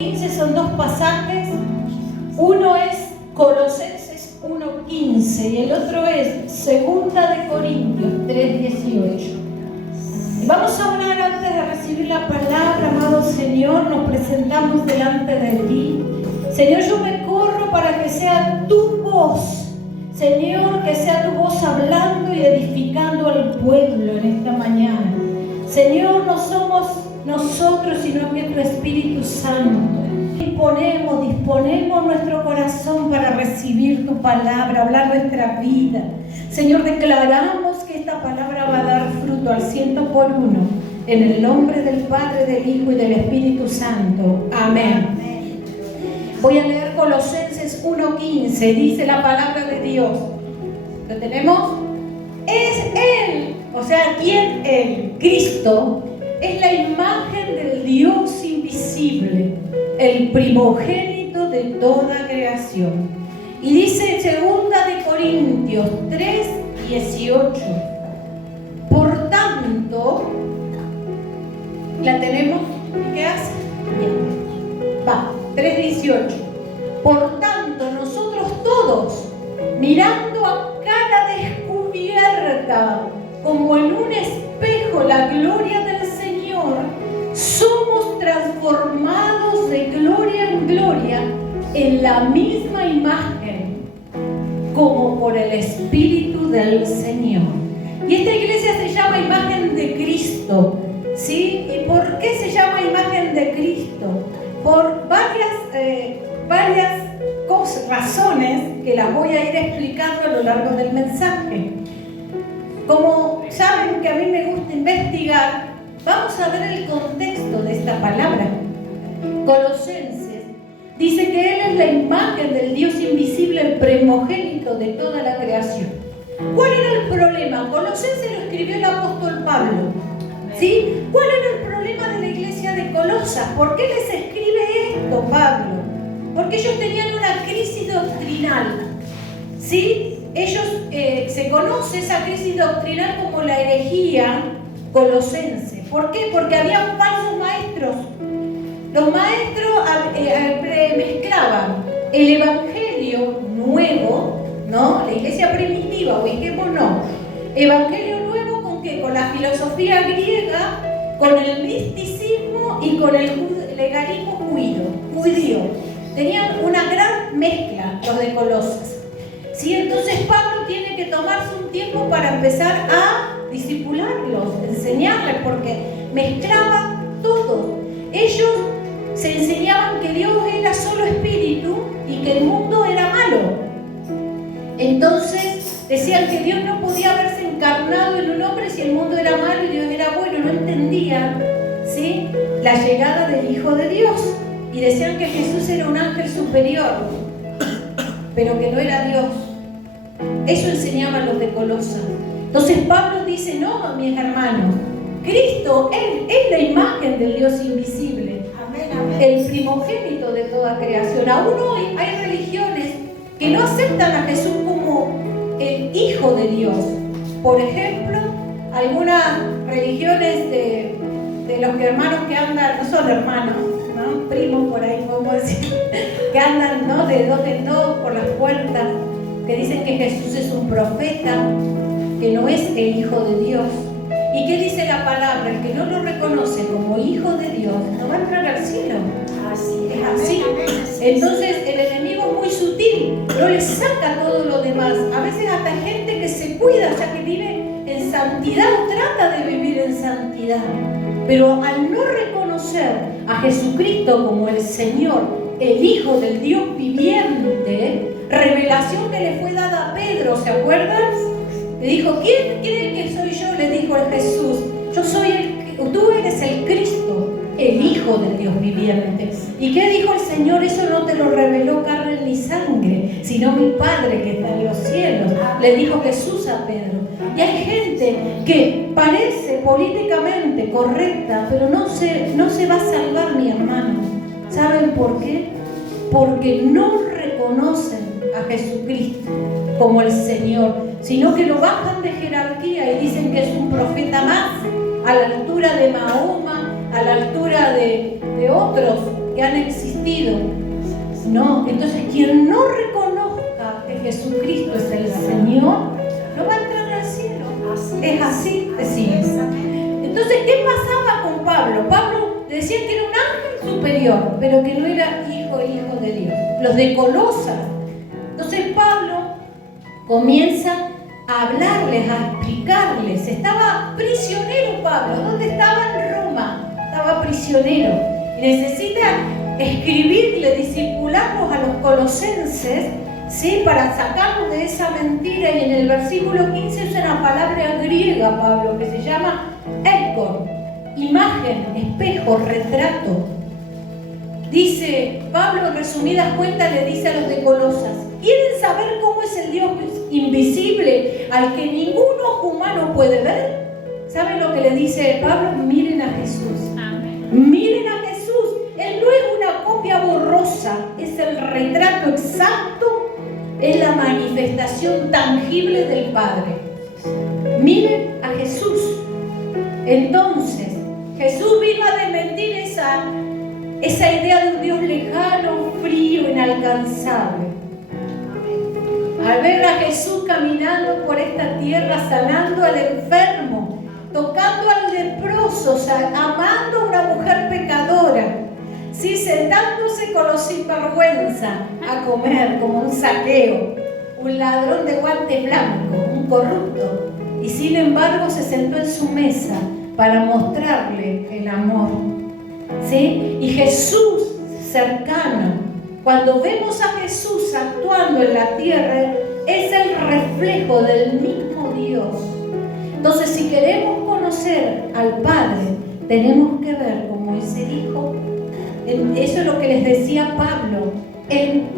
15 son dos pasajes, uno es Colosenses 1:15 y el otro es Segunda de Corintios 3:18. Vamos a orar antes de recibir la palabra. Amado Señor, nos presentamos delante de ti. Señor, yo me corro para que sea tu voz, Señor, que sea tu voz hablando y edificando al pueblo en esta mañana. Señor, no somos nosotros, sino que tu Espíritu Santo. Disponemos nuestro corazón para recibir tu palabra, hablar nuestra vida. Señor, declaramos que esta palabra va a dar fruto al 100%, en el nombre del Padre, del Hijo y del Espíritu Santo. Amén. Voy a leer Colosenses 1:15, dice la palabra de Dios. ¿Lo tenemos? Es Él, o sea, ¿quién Él? Cristo. Es la imagen del Dios invisible, el primogénito de toda creación. Y dice en Segunda de Corintios 3:18. Por tanto, ¿la tenemos? ¿Qué hace? Bien. Va, 3:18. Por tanto, nosotros todos, mirando a cara descubierta, como en un espejo, la gloria del Señor, somos transformados de gloria en gloria en la misma imagen, como por el Espíritu del Señor. Y esta iglesia se llama Imagen de Cristo, ¿sí? ¿Y por qué se llama Imagen de Cristo? Por varias razones que las voy a ir explicando a lo largo del mensaje. Como saben que a mí me gusta investigar, vamos a ver el contexto de esta palabra. Colosenses dice que Él es la imagen del Dios invisible, el primogénito de toda la creación. ¿Cuál era el problema? Colosenses lo escribió el apóstol Pablo, ¿sí? ¿Cuál era el problema de la iglesia de Colosas? ¿Por qué les escribe esto Pablo? Porque ellos tenían una crisis doctrinal, ¿sí? Ellos, se conoce esa crisis doctrinal como la herejía colosense. ¿Por qué? Porque había falsos maestros. Los maestros mezclaban el evangelio nuevo, ¿no? La iglesia primitiva, ubiquémonos. Evangelio nuevo ¿con qué? Con la filosofía griega, con el misticismo y con el legalismo judío. Tenían una gran mezcla los de Colosas. ¿Sí? Entonces Pablo tiene que tomarse un tiempo para empezar a discipularlos, enseñarles, porque mezclaba todo. Ellos se enseñaban que Dios era solo espíritu y que el mundo era malo. Entonces decían que Dios no podía haberse encarnado en un hombre si el mundo era malo y Dios era bueno. No entendían, ¿sí?, la llegada del Hijo de Dios. Y decían que Jesús era un ángel superior, pero que no era Dios. Eso enseñaban los de Colosas. Entonces Pablo dice, no, mis hermanos, Cristo es la imagen del Dios invisible, amén, amén, el primogénito de toda creación. Aún hoy hay religiones que no aceptan a Jesús como el Hijo de Dios. Por ejemplo, algunas religiones de los hermanos que andan, no son hermanos, ¿no?, primos por ahí podemos decir, que andan, ¿no?, de dos en dos por las puertas, que dicen que Jesús es un profeta, que no es el Hijo de Dios. ¿Y qué dice la palabra? El que no lo reconoce como Hijo de Dios no va a entrar al cielo. Así es, así. Entonces el enemigo es muy sutil, no le saca todo lo demás. A veces hasta hay gente que se cuida, ya que vive en santidad, trata de vivir en santidad. Pero al no reconocer a Jesucristo como el Señor, el Hijo del Dios viviente, revelación que le fue dada a Pedro, ¿se acuerdan? Le dijo, ¿quién cree que soy yo? Le dijo a Jesús, tú eres el Cristo, el Hijo del Dios viviente. ¿Y qué dijo el Señor? Eso no te lo reveló carne ni sangre, sino mi Padre que está en los cielos. Le dijo Jesús a Pedro. Y hay gente que parece políticamente correcta, pero no se va a salvar, mi hermano. ¿Saben por qué? Porque no reconocen a Jesucristo como el Señor, sino que lo bajan de jerarquía y dicen que es un profeta más, a la altura de Mahoma, a la altura de de otros que han existido. No, entonces quien no reconozca que Jesucristo es el Señor, no va a entrar al cielo. Es así de simple. Entonces, ¿qué pasaba con Pablo? Pablo decía que era un ángel superior, pero que no era hijo de Dios. Los de Colosas. Entonces Pablo comienza a hablarles, a explicarles. Estaba prisionero Pablo. ¿Dónde estaba? En Roma. Estaba prisionero. Y necesita escribirle, discipularlos a los colosenses, ¿sí? Para sacarlos de esa mentira. Y en el versículo 15 usa una palabra griega, Pablo, que se llama eikon, imagen, espejo, retrato. Dice Pablo, en resumidas cuentas, le dice a los de Colosas: ¿quieren saber cómo es el Dios invisible al que ningún ojo humano puede ver? ¿Saben lo que le dice Pablo? Miren a Jesús. Amén. Miren a Jesús. Él no es una copia borrosa, es el retrato exacto, es la manifestación tangible del Padre. Miren a Jesús. Entonces, Jesús vino a desmentir esa idea de un Dios lejano, frío, inalcanzable. Al ver a Jesús caminando por esta tierra, sanando al enfermo, tocando al leproso, amando a una mujer pecadora, sí, sentándose con los sinvergüenza a comer como un saqueo, un ladrón de guante blanco, un corrupto, y sin embargo se sentó en su mesa para mostrarle el amor, ¿sí? Y Jesús cercano, cuando vemos a Jesús actuando en la tierra, es el reflejo del mismo Dios. Entonces, si queremos conocer al Padre, tenemos que ver como ese Hijo. Eso es lo que les decía Pablo en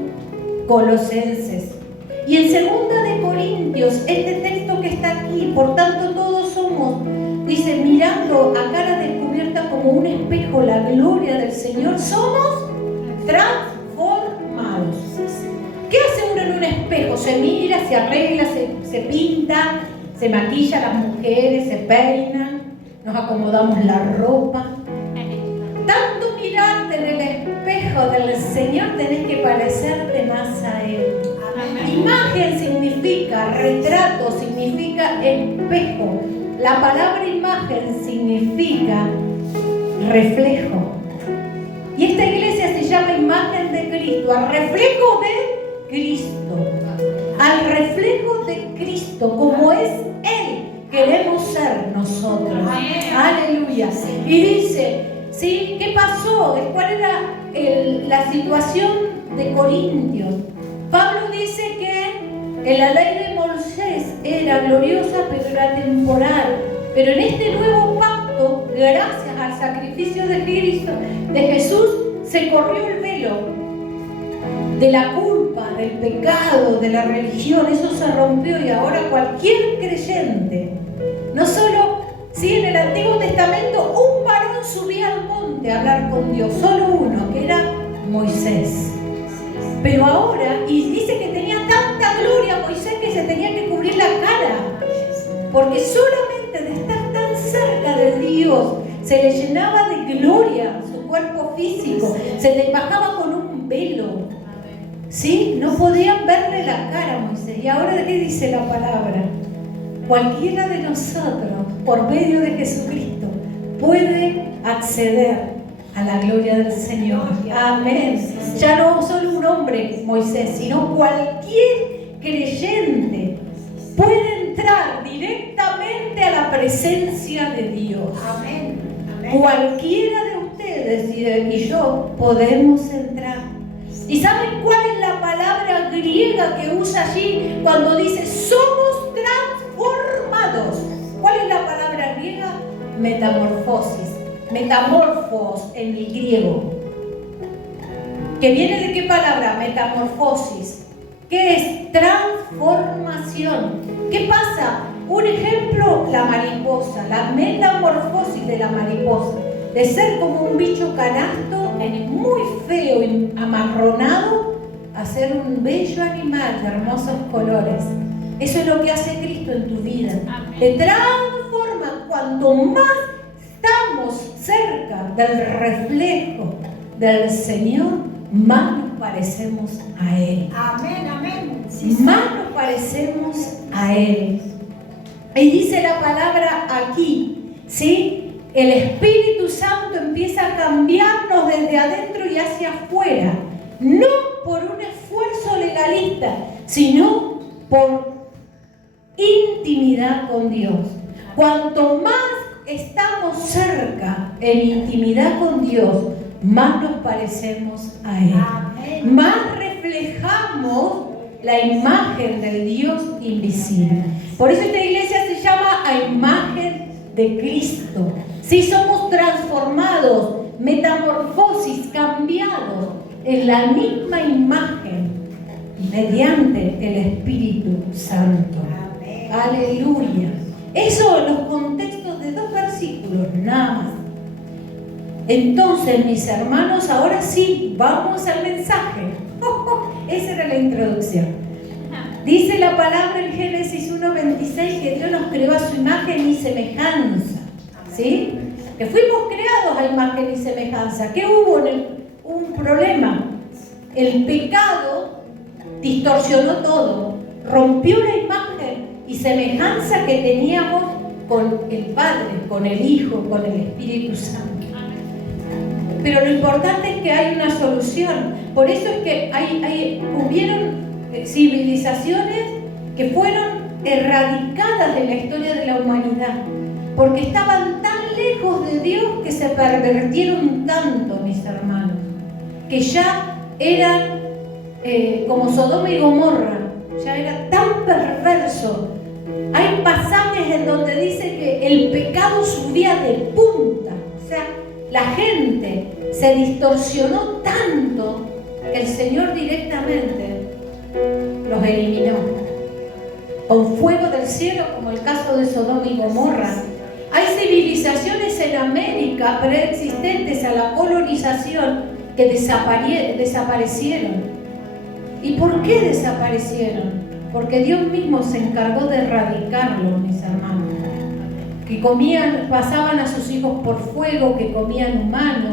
Colosenses. Y en 2 de Corintios, este texto que está aquí, por tanto todos somos, dice, mirando a cara descubierta como un espejo la gloria del Señor, somos transformados. ¿Qué hace uno en un espejo? Se mira, se arregla, se pinta, se maquilla, las mujeres se peinan, nos acomodamos la ropa. Tanto mirarte en el espejo del Señor, tenés que parecerte más a Él. Imagen significa, retrato significa espejo. La palabra imagen significa reflejo. Y esta iglesia se llama Imagen de Cristo, al reflejo de Cristo. Al reflejo de Cristo, como es Él, queremos ser nosotros. Aleluya. Y dice, ¿sí? ¿Qué pasó? ¿Cuál era la situación de Corintios? Pablo dice que la ley de Moisés era gloriosa, pero era temporal. Pero en este nuevo pacto, gracias al sacrificio de Cristo, de Jesús, se corrió el velo de la culpa, del pecado, de la religión. Eso se rompió y ahora cualquier creyente, no solo, sí, en el Antiguo Testamento un varón subía al monte a hablar con Dios, solo uno, que era Moisés. Pero ahora, y dice que tenía tanta gloria Moisés que se tenía que cubrir la cara, porque solamente de estar tan cerca de Dios se le llenaba de gloria su cuerpo físico, se le bajaba con un velo, ¿sí? No podían verle la cara a Moisés. Y ahora, ¿qué dice la palabra? Cualquiera de nosotros, por medio de Jesucristo, puede acceder a la gloria del Señor. Amén. Ya no solo un hombre, Moisés, sino cualquier creyente puede entrar directamente a la presencia de Dios. Amén. Cualquiera de ustedes y yo podemos entrar. ¿Y saben cuál es la palabra griega que usa allí cuando dice somos transformados? ¿Cuál es la palabra griega? Metamorfosis. Metamorfos en el griego. ¿Que viene de qué palabra? Metamorfosis. ¿Qué es? Transformación. ¿Qué pasa? Un ejemplo, la mariposa, la metamorfosis de la mariposa. De ser como un bicho canasto, muy feo y amarronado, a ser un bello animal de hermosos colores. Eso es lo que hace Cristo en tu vida. Amén. Te transforma. Cuanto más estamos cerca del reflejo del Señor, más nos parecemos a Él. Amén, amén. Sí, Más nos parecemos a Él. Y dice la palabra aquí, ¿sí? El Espíritu Santo empieza a cambiarnos desde adentro y hacia afuera. No por un esfuerzo legalista, sino por intimidad con Dios. Cuanto más estamos cerca en intimidad con Dios, más nos parecemos a Él. amén. Más reflejamos la imagen del Dios invisible. Por eso esta iglesia se llama a imagen de Cristo. Si somos transformados, metamorfosis, cambiados en la misma imagen mediante el Espíritu Santo. Amén. Aleluya. Eso en los contextos de 2 versículos, nada más. Entonces, mis hermanos, ahora sí, vamos al mensaje. Esa era la introducción. Dice la palabra en Génesis 1:26 que Dios nos creó a su imagen y semejanza. ¿Sí? Que fuimos creados a imagen y semejanza. ¿Qué hubo? Un problema. El pecado distorsionó todo. Rompió la imagen y semejanza que teníamos con el Padre, con el Hijo, con el Espíritu Santo. Pero lo importante es que hay una solución. Por eso es que hubieron civilizaciones que fueron erradicadas de la historia de la humanidad, porque estaban tan lejos de Dios que se pervertieron tanto, mis hermanos, que ya eran como Sodoma y Gomorra, ya era tan perverso. Hay pasajes en donde dice que el pecado subía de punta, o sea, la gente se distorsionó tanto que el Señor directamente los eliminó con fuego del cielo, como el caso de Sodoma y Gomorra. Hay civilizaciones en América preexistentes a la colonización que desaparecieron. ¿Y por qué desaparecieron? Porque Dios mismo se encargó de erradicarlos, mis hermanos. Que pasaban a sus hijos por fuego, que comían humanos.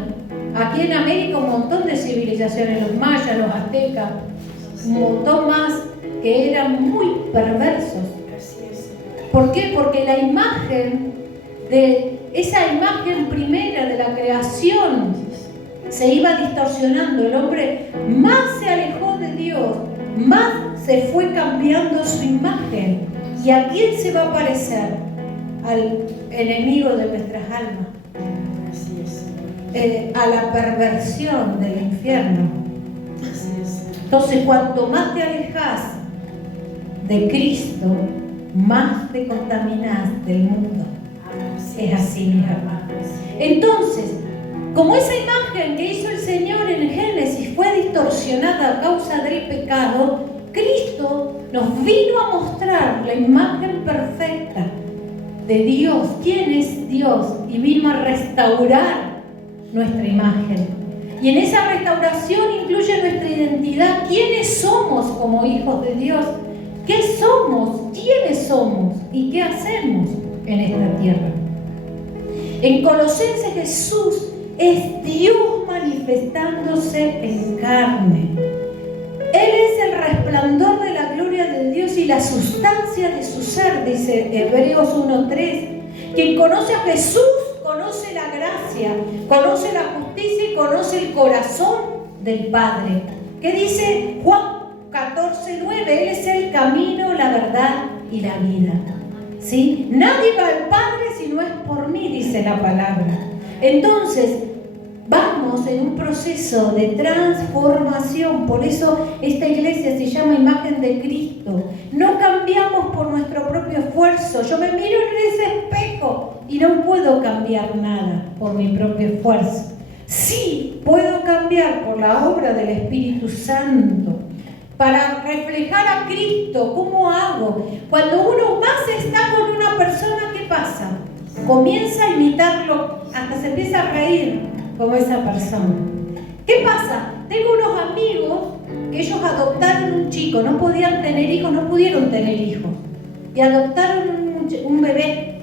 Aquí en América un montón de civilizaciones, los mayas, los aztecas, un montón más que eran muy perversos. ¿Por qué? Porque la imagen esa imagen primera de la creación se iba distorsionando. El hombre más se alejó de Dios, más se fue cambiando su imagen. ¿Y a quién se va a parecer? Al enemigo de nuestras almas. A la perversión del infierno. Entonces, cuanto más te alejas de Cristo, más te contaminas del mundo. Es así, mis hermanos. Entonces, como esa imagen que hizo el Señor en Génesis fue distorsionada a causa del pecado, Cristo nos vino a mostrar la imagen perfecta de Dios. ¿Quién es Dios? Y vino a restaurar nuestra imagen. Y en esa restauración incluye nuestra identidad. ¿Quiénes somos como hijos de Dios? ¿Qué somos? ¿Quiénes somos? ¿Y qué hacemos en esta tierra? En Colosenses, Jesús es Dios manifestándose en carne. Él es el resplandor de la gloria de Dios y la sustancia de su ser, dice Hebreos 1:3. Quien conoce a Jesús conoce la gracia, conoce la justicia y conoce el corazón del Padre. ¿Qué dice Juan 14:9? Él es el camino, la verdad y la vida. ¿Sí? Nadie va al Padre si no es por mí, dice la palabra. Entonces, vamos en un proceso de transformación. Por eso esta iglesia se llama Imagen de Cristo. No cambiamos por nuestro propio esfuerzo. Yo me miro en ese espejo y no puedo cambiar nada por mi propio esfuerzo. Sí puedo cambiar por la obra del Espíritu Santo. Para reflejar a Cristo, ¿cómo hago? Cuando uno más está con una persona, ¿qué pasa? Comienza a imitarlo, hasta se empieza a reír como esa persona. ¿Qué pasa? Tengo unos amigos que ellos adoptaron un chico, no podían tener hijos, no pudieron tener hijos. Y adoptaron un bebé.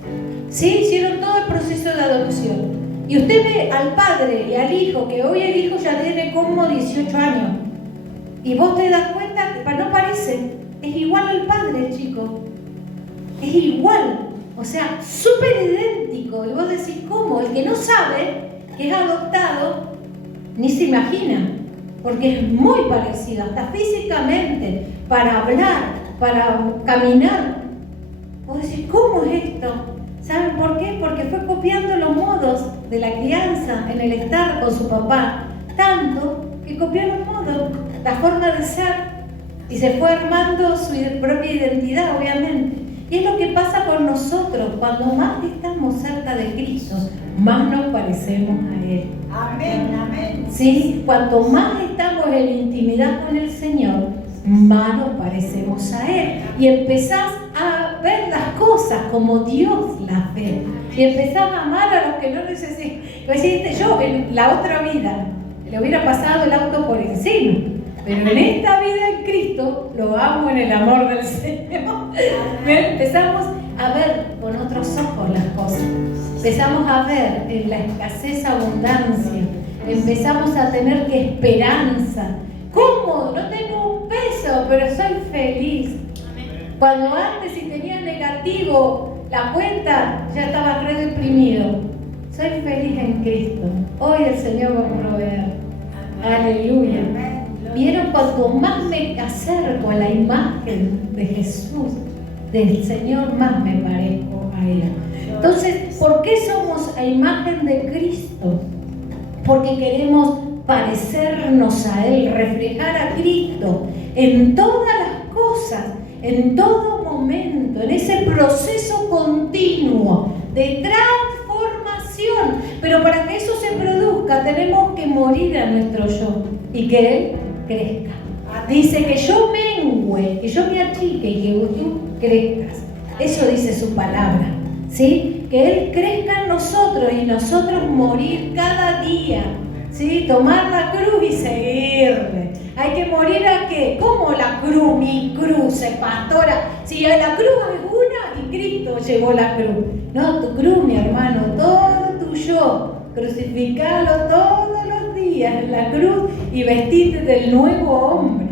Sí, hicieron todo el proceso de adopción. Y usted ve al padre y al hijo, que hoy el hijo ya tiene como 18 años. Y vos te das cuenta que no parece, es igual al padre, chico. Es igual, o sea, súper idéntico. Y vos decís, ¿cómo? El que no sabe que es adoptado, ni se imagina, porque es muy parecido, hasta físicamente, para hablar, para caminar. Vos decís, ¿cómo es esto? ¿Saben por qué? Porque fue copiando los modos de la crianza en el estar con su papá, tanto que copió los modos, la forma de ser, y se fue armando su propia identidad, obviamente. Y es lo que pasa con nosotros, cuando más estamos cerca de Cristo, más nos parecemos a Él. Amén, amén. ¿Sí? Cuanto más estamos en intimidad con el Señor, más nos parecemos a Él. Y empezás a ver las cosas como Dios las ve. Y empezás a amar a los que no necesitan. Yo en la otra vida le hubiera pasado el auto por encima. Pero en esta vida en Cristo lo amo en el amor del Señor. Empezamos a ver con otros ojos las cosas. Empezamos a ver en la escasez abundancia. Empezamos a tener que esperanza. ¿Cómo? No tengo un peso, pero soy feliz. Cuando antes si tenía negativo la cuenta, ya estaba re deprimido. Soy feliz en Cristo. Hoy el Señor va a proveer. Aleluya. ¿Vieron? Cuanto más me acerco a la imagen de Jesús, del Señor, más me parezco a Él. Entonces, ¿por qué somos a imagen de Cristo? Porque queremos parecernos a Él, reflejar a Cristo en todas las cosas, en todo momento, en ese proceso continuo de transformación. Pero para que eso se produzca, tenemos que morir a nuestro yo y que Él crezca. Dice que yo mengüe, que yo me achique y que tú crezcas. Eso dice su palabra, ¿sí? Que Él crezca en nosotros y nosotros morir cada día, ¿sí? Tomar la cruz y seguirle. Hay que morir a qué? ¿Cómo la cruz? Mi cruz, pastora. Si la cruz es una y Cristo llevó la cruz. No, tu cruz, mi hermano, todo tu yo, crucificalo todos los días en la cruz y vestirte del nuevo hombre,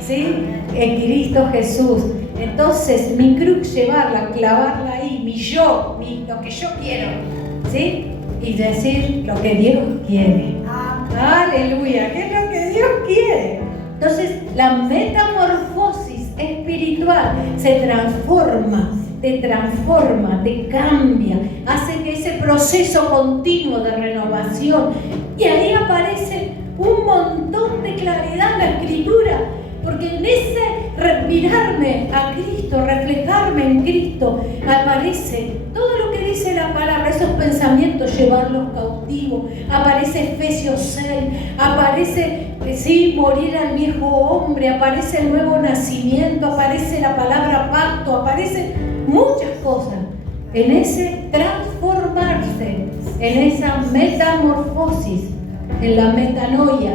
¿sí? En Cristo Jesús. Entonces, mi cruz llevarla, clavarla ahí, mi yo, lo que yo quiero, ¿sí? Y decir lo que Dios quiere. Aleluya, ¿qué es lo que Dios quiere? Entonces, la metamorfosis espiritual se transforma, te cambia, hace que ese proceso continuo de renovación, y ahí aparece un montón de claridad en la Escritura, porque en ese mirarme a Cristo, reflejarme en Cristo, aparece todo lo que dice la palabra, esos pensamientos, llevarlos cautivos, aparece Efesios 6, aparece, sí, morir al viejo hombre, aparece el nuevo nacimiento, aparece la palabra pacto, aparecen muchas cosas en ese transformarse, en esa metamorfosis, en la metanoia.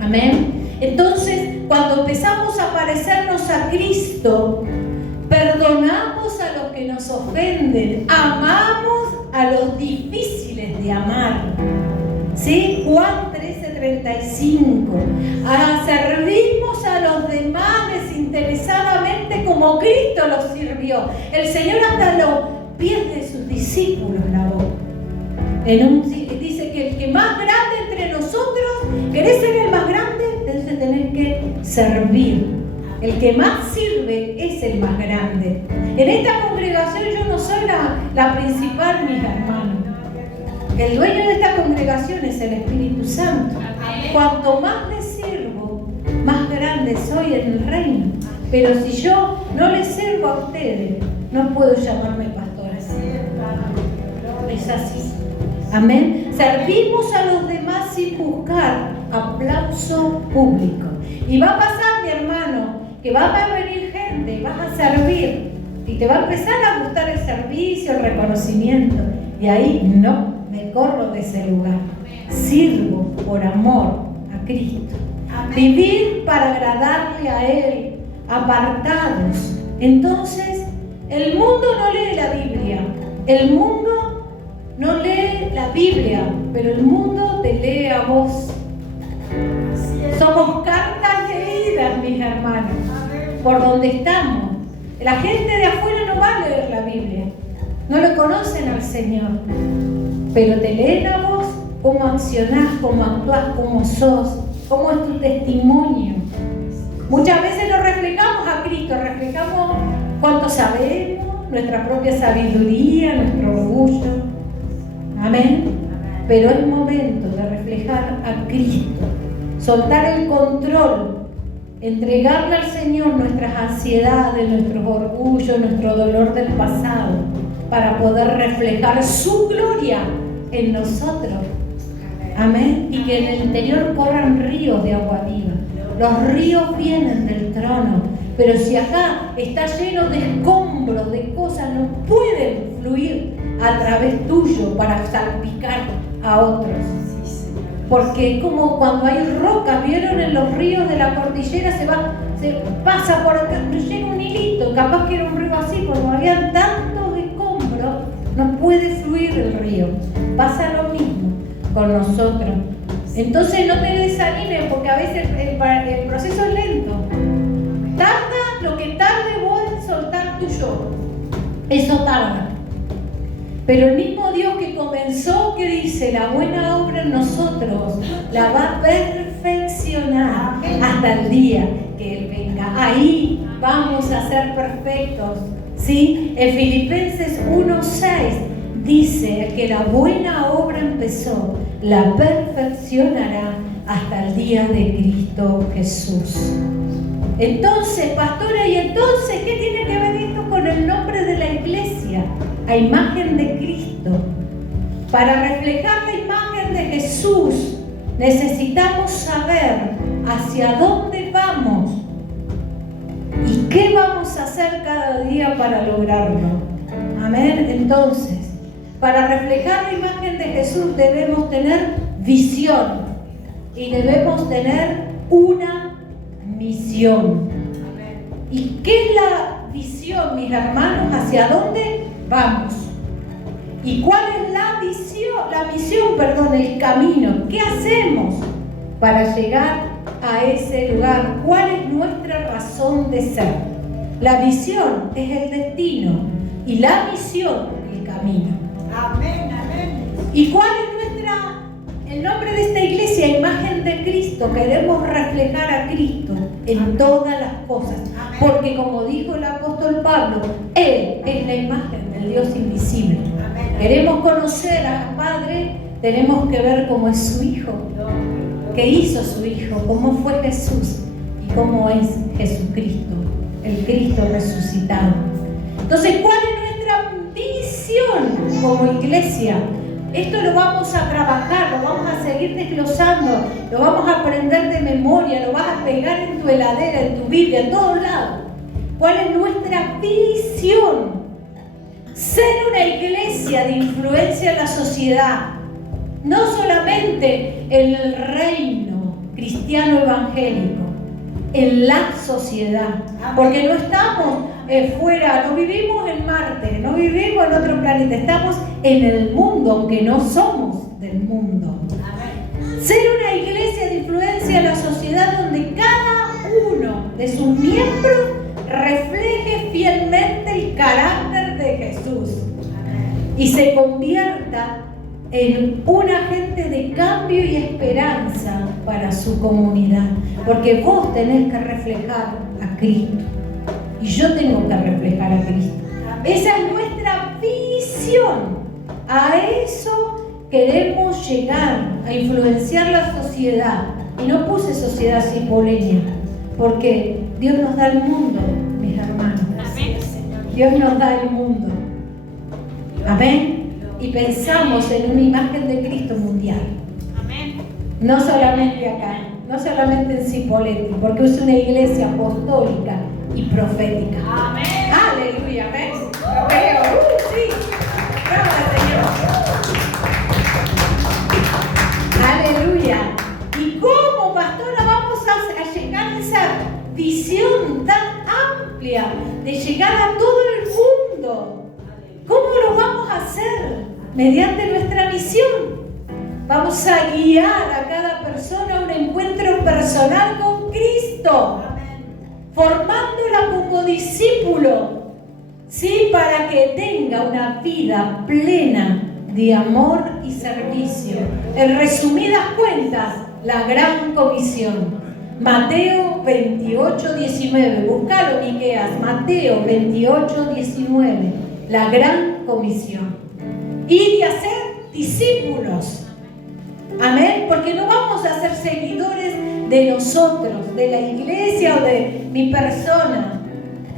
Amén. Entonces, cuando empezamos a parecernos a Cristo, perdonamos a los que nos ofenden, amamos a los difíciles de amar. ¿Sí? Juan 13:35. Servimos a los demás desinteresadamente como Cristo los sirvió. El Señor hasta los pies de sus discípulos lavó. Dice que el que más grande entre nosotros, ¿querés ser el más grande? Entonces tenés que servir. El que más sirve es el más grande. En esta congregación yo no soy la principal, mis hermanos. El dueño de esta congregación es el Espíritu Santo. Cuanto más le sirvo, más grande soy en el reino. Pero si yo no les sirvo a ustedes, no puedo llamarme pastora. Es así. Amén. Servimos a los demás sin buscar aplauso público. Y va a pasar, mi hermano, que va a venir gente, vas a servir y te va a empezar a gustar el servicio, el reconocimiento. Y ahí no, me corro de ese lugar. Sirvo por amor a Cristo. Vivir para agradarle a Él, apartados. Entonces, el mundo no lee la Biblia. El mundo no lee la Biblia, pero el mundo te lee a vos. Somos cartas leídas, mis hermanos, por donde estamos. La gente de afuera no va a leer la Biblia, no lo conocen al Señor, pero te leen a vos cómo accionás, cómo actuás, cómo sos, cómo es tu testimonio. Muchas veces nos reflejamos a Cristo, reflejamos cuánto sabemos, nuestra propia sabiduría, nuestro orgullo. Amén. Pero es momento de reflejar a Cristo, soltar el control, entregarle al Señor nuestras ansiedades, nuestros orgullos, nuestro dolor del pasado, para poder reflejar su gloria en nosotros. Amén. Y que en el interior corran ríos de agua viva. Los ríos vienen del trono, pero si acá está lleno de escombros, de cosas, no pueden fluir a través tuyo para salpicar a otros. Porque es como cuando hay rocas, ¿vieron? En los ríos de la cordillera se pasa por acá, llega un hilito, capaz que era un río así, porque había tantos escombros, no puede fluir el río. Pasa lo mismo con nosotros. Entonces no te desanimes, porque a veces el proceso es lento. Tarda lo que tarde vos en soltar tu yo. Eso tarda. Pero el mismo Dios que comenzó, que dice, la buena obra en nosotros, la va a perfeccionar hasta el día que Él venga. Ahí vamos a ser perfectos. ¿Sí? En Filipenses 1:6 dice que la buena obra empezó, la perfeccionará hasta el día de Cristo Jesús. Entonces, pastora, ¿y entonces qué tiene que ver esto con el nombre de la iglesia? A imagen de Cristo. Para reflejar la imagen de Jesús, necesitamos saber hacia dónde vamos y qué vamos a hacer cada día para lograrlo. Amén. Entonces, para reflejar la imagen de Jesús debemos tener visión y debemos tener una misión. ¿Y qué es la visión, mis hermanos? ¿Hacia dónde vamos? ¿Y cuál es la misión, el camino? ¿Qué hacemos para llegar a ese lugar? ¿Cuál es nuestra razón de ser? La visión es el destino y la misión el camino. Amén, amén. ¿Y cuál es el nombre de esta iglesia? Imagen de Cristo. Queremos reflejar a Cristo en todas las cosas. Porque como dijo el apóstol Pablo, Él es la imagen del Dios invisible. Queremos conocer al Padre, tenemos que ver cómo es su Hijo, qué hizo su Hijo, cómo fue Jesús y cómo es Jesucristo, el Cristo resucitado. Entonces, ¿cuál es nuestra visión como iglesia? Esto lo vamos a trabajar, lo vamos a seguir desglosando, lo vamos a aprender de memoria, lo vas a pegar en tu heladera, en tu Biblia, en todos lados. ¿Cuál es nuestra visión? Ser una iglesia de influencia en la sociedad, no solamente en el reino cristiano evangélico, en la sociedad, porque no estamos fuera, no vivimos en Marte, no vivimos en otro planeta, estamos en el mundo, aunque no somos del mundo. Ser una iglesia de influencia en la sociedad donde cada uno de sus miembros refleje fielmente el carácter de Jesús y se convierta en un agente de cambio y esperanza para su comunidad, porque vos tenés que reflejar a Cristo y yo tengo que reflejar a Cristo. Esa es nuestra visión. A eso queremos llegar, a influenciar la sociedad. Y no puse sociedad cipoleña, porque Dios nos da el mundo, mis hermanos. Dios nos da el mundo. Amén. Y pensamos en una imagen de Cristo mundial. Amén. No solamente acá, no solamente en Cipolletti, porque es una iglesia apostólica y profética. Amén. Aleluya, amén. Lo creo. Sí. Bravo, Señor. Aleluya. ¿Y cómo, pastora, vamos a llegar a esa visión tan amplia de llegar a todo el mundo? ¿Cómo lo vamos a hacer? Mediante una misión. Vamos a guiar a cada persona a un encuentro personal con Cristo, formándola como discípulo, ¿sí? Para que tenga una vida plena de amor y servicio. En resumidas cuentas, la gran comisión. Mateo 28, 19. Búscalo, Miqueas. Mateo 28, 19. La gran comisión. Ir y hacer discípulos. Amén. Porque no vamos a ser seguidores de nosotros, de la iglesia o de mi persona.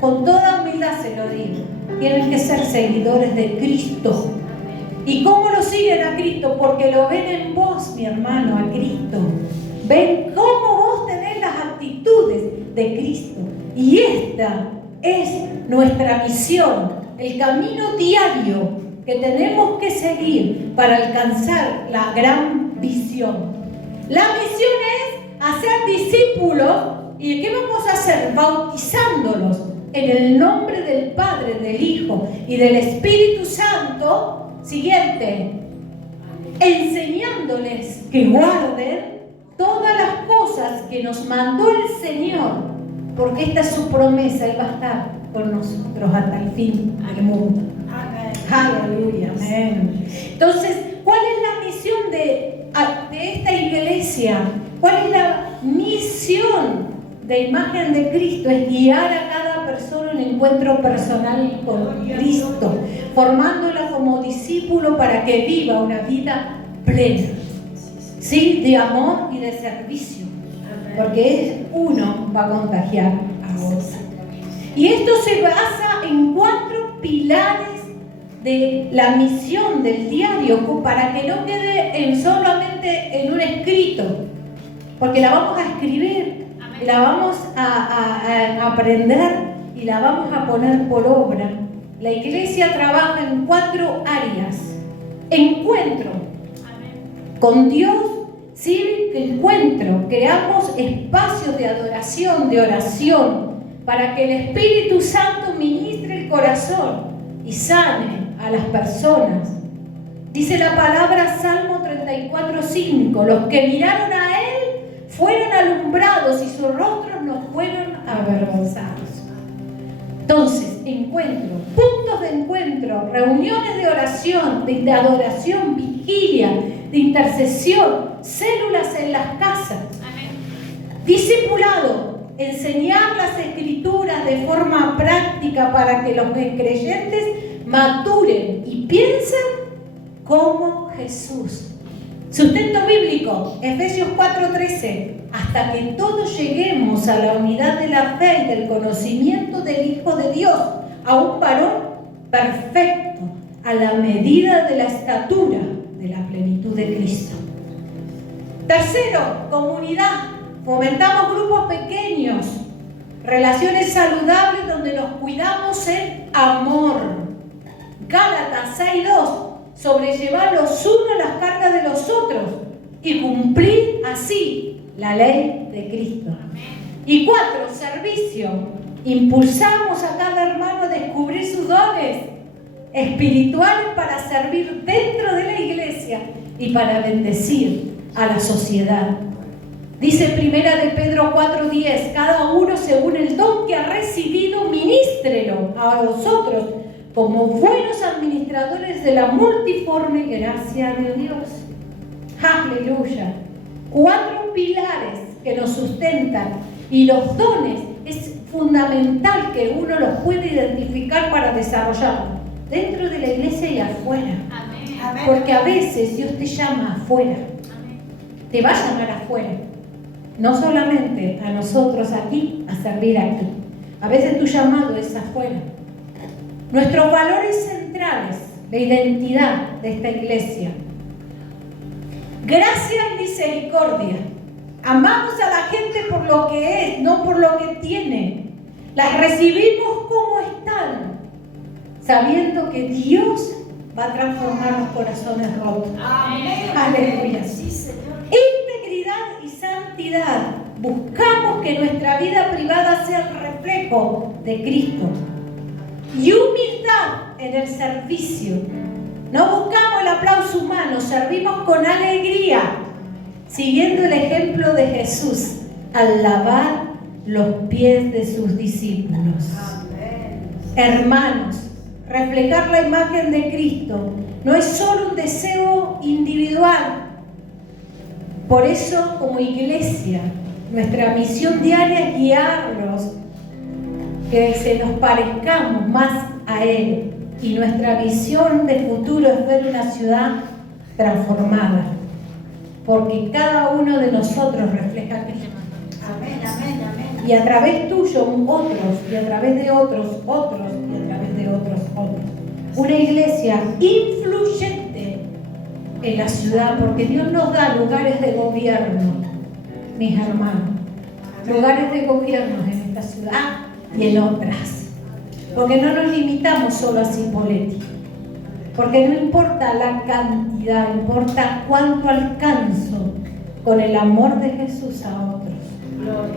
Con toda humildad se lo digo. Tienen que ser seguidores de Cristo. ¿Y cómo lo siguen a Cristo? Porque lo ven en vos, mi hermano, a Cristo. Ven cómo vos tenés las actitudes de Cristo. Y esta es nuestra misión, el camino diario que tenemos que seguir para alcanzar la gran visión. La misión es hacer discípulos. ¿Y qué vamos a hacer? Bautizándolos en el nombre del Padre, del Hijo y del Espíritu Santo. Siguiente, enseñándoles que guarden todas las cosas que nos mandó el Señor, porque esta es su promesa, Él va a estar con nosotros hasta el fin del mundo. Amén. Aleluya, amén. Entonces, ¿cuál es la misión de esta iglesia? ¿Cuál es la misión de Imagen de Cristo? Es guiar a cada persona en encuentro personal con Cristo, formándola como discípulo para que viva una vida plena, ¿sí? De amor y de servicio, porque uno va a contagiar a otro. Y esto se basa en 4 pilares de la misión del diario, para que no quede solamente en un escrito, porque la vamos a escribir, y la vamos a aprender y la vamos a poner por obra. La iglesia trabaja en 4 áreas. Encuentro con Dios, ¿sí? Encuentro. Creamos espacios de adoración, de oración, para que el Espíritu Santo ministre el corazón y sane a las personas. Dice la palabra Salmo 34:5, los que miraron a Él fueron alumbrados y sus rostros no fueron avergonzados. Entonces, encuentro, puntos de encuentro, reuniones de oración, de adoración, vigilia, de intercesión, células en las casas. Discipulado, enseñar las escrituras de forma práctica para que los creyentes maturen y piensen como Jesús. Sustento bíblico, Efesios 4:13, hasta que todos lleguemos a la unidad de la fe y del conocimiento del Hijo de Dios, a un varón perfecto, a la medida de la estatura de la plenitud de Cristo. Tercero, comunidad. Fomentamos grupos pequeños, relaciones saludables donde nos cuidamos en amor. Gálatas 6:2, sobrellevar los unos las cargas de los otros y cumplir así la ley de Cristo. Y 4, servicio. Impulsamos a cada hermano a descubrir sus dones espirituales para servir dentro de la iglesia y para bendecir a la sociedad. Dice Primera de Pedro 4:10, cada uno según el don que ha recibido, ministrelo a vosotros como buenos administradores de la multiforme gracia de Dios. Aleluya. 4 pilares que nos sustentan, y los dones es fundamental que uno los pueda identificar para desarrollar dentro de la iglesia y afuera. Amén. Porque a veces Dios te llama afuera. Amén. Te va a llamar afuera. No solamente a nosotros aquí, a servir aquí. A veces tu llamado es afuera. Nuestros valores centrales, la identidad de esta iglesia. Gracia y misericordia. Amamos a la gente por lo que es, no por lo que tiene. Las recibimos como están, sabiendo que Dios va a transformar los corazones rotos. Amén. Aleluya. Sí, Señor. Integridad y santidad. Buscamos que nuestra vida privada sea el reflejo de Cristo. Y humildad en el servicio. No buscamos la aplauso humano, servimos con alegría, siguiendo el ejemplo de Jesús al lavar los pies de sus discípulos. Hermanos, reflejar la imagen de Cristo no es solo un deseo individual. Por eso, como iglesia, nuestra misión diaria es guiarlos, que se nos parezcamos más a Él. Y nuestra visión de futuro es ver una ciudad transformada, porque cada uno de nosotros refleja a Cristo. Amén, amén, amén. Y a través tuyo, otros, y a través de otros, otros, y a través de otros, otros. Una iglesia influyente en la ciudad, porque Dios nos da lugares de gobierno, mis hermanos, lugares de gobierno en esta ciudad y en otras. Porque no nos limitamos solo a Cipolletti, porque no importa la cantidad, importa cuánto alcanzo con el amor de Jesús a otros.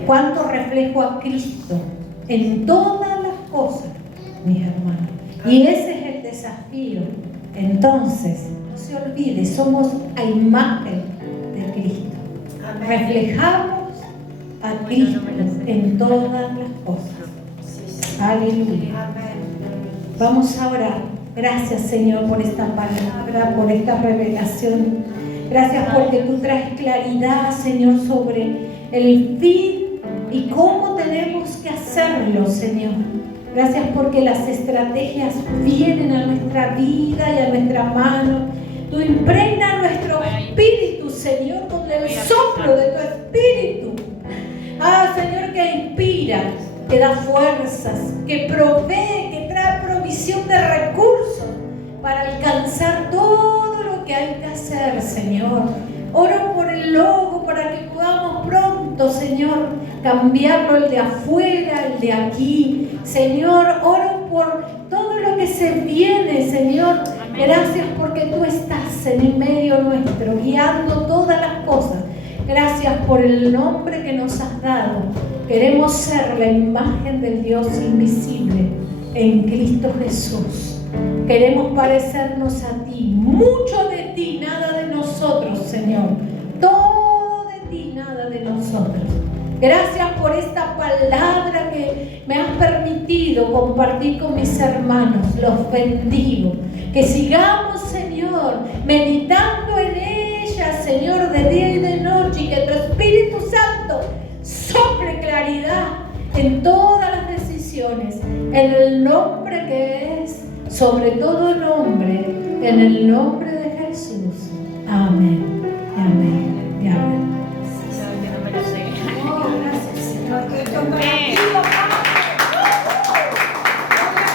Cuánto reflejo a Cristo en todas las cosas, mis hermanos. Y ese es el desafío. Entonces, no se olvide, somos a imagen de Cristo. Reflejamos a Cristo en todas las cosas. Aleluya. Vamos a orar. Gracias, Señor, por esta palabra, por esta revelación. Gracias porque tú traes claridad, Señor, sobre el fin y cómo tenemos que hacerlo, Señor. Gracias porque las estrategias vienen a nuestra vida y a nuestra mano. Tú impregnas nuestro espíritu, Señor, con el soplo de tu espíritu. Señor, que inspira, que da fuerzas, que provee, que trae provisión de recursos para alcanzar todo lo que hay que hacer, Señor. Oro por el logo para que podamos pronto, Señor, cambiarlo, el de afuera, el de aquí. Señor, oro por todo lo que se viene, Señor. Gracias porque tú estás en el medio nuestro, guiando todas las cosas. Gracias por el nombre que nos has dado. Queremos ser la imagen del Dios invisible en Cristo Jesús. Queremos parecernos a ti, mucho de ti, nada de nosotros, Señor. Todo de ti, nada de nosotros. Gracias por esta palabra que me has permitido compartir con mis hermanos. Los bendigo. Que sigamos, Señor, meditando en ella, Señor, de día y de noche, y que tu Espíritu Santo sople claridad en todas las decisiones, en el nombre que es sobre todo nombre, en el nombre de Jesús. Amén.